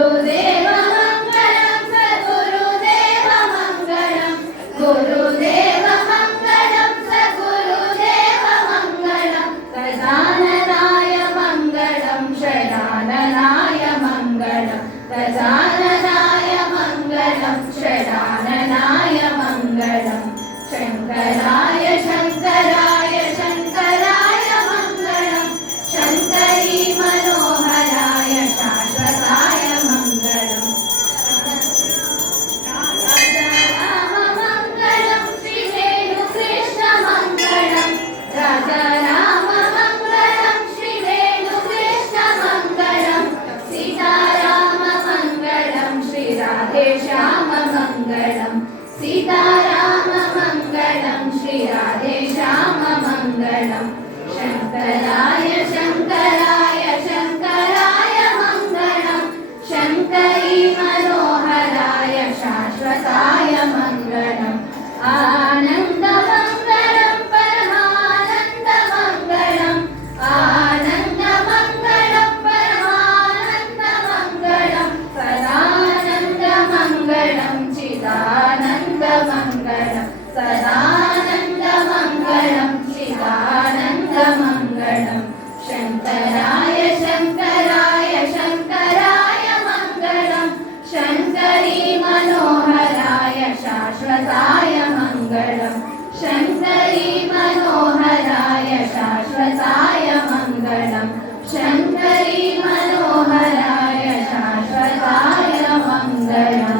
गुरुदेव मङ्गलं सद्गुरुदेव मङ्गलं गुरुदेव मङ्गलं सद्गुरुदेव मङ्गलं गजाननाय मङ्गलं षडाननाय मङ्गलं गजाननाय मङ्गलं षडाननाय मङ्गलं शङ्कराय शङ्कराय शङ्कराय मङ्गलं शङ्करी मनोहराय शाश्वताय मङ्गलं राम श्रीवेणुकृष्ण मङ्गलं राजाराम मङ्गलं श्रीवेणुकृष्ण मङ्गलं सीताराम मङ्गलं श्रीराधेश्याम मङ्गलं सीताराम मङ्गलं श्रीराधेश्याम मङ्गलं शङ्कराय शङ्कराय शङ्कराय मङ्गलं शङ्करी मनोहराय शाश्वताय मङ्गलम् आनन्दमङ्गलं परमानन्दमङ्गलम् आनन्दमङ्गलं परमानन्दमङ्गलं सदानन्दमङ्गलं चिदानन्दमङ्गलं सदानन्दमङ्गलं चिदानन्दमङ्गलं शङ्कराय शङ्कराय शङ्कराय मङ्गलं शङ्करी मनोहराय शाश्वताय मङ्गलं शङ्करी मनोहराय शाश्वताय मङ्गलं शङ्करी मनोहराय शाश्वताय मङ्गलम्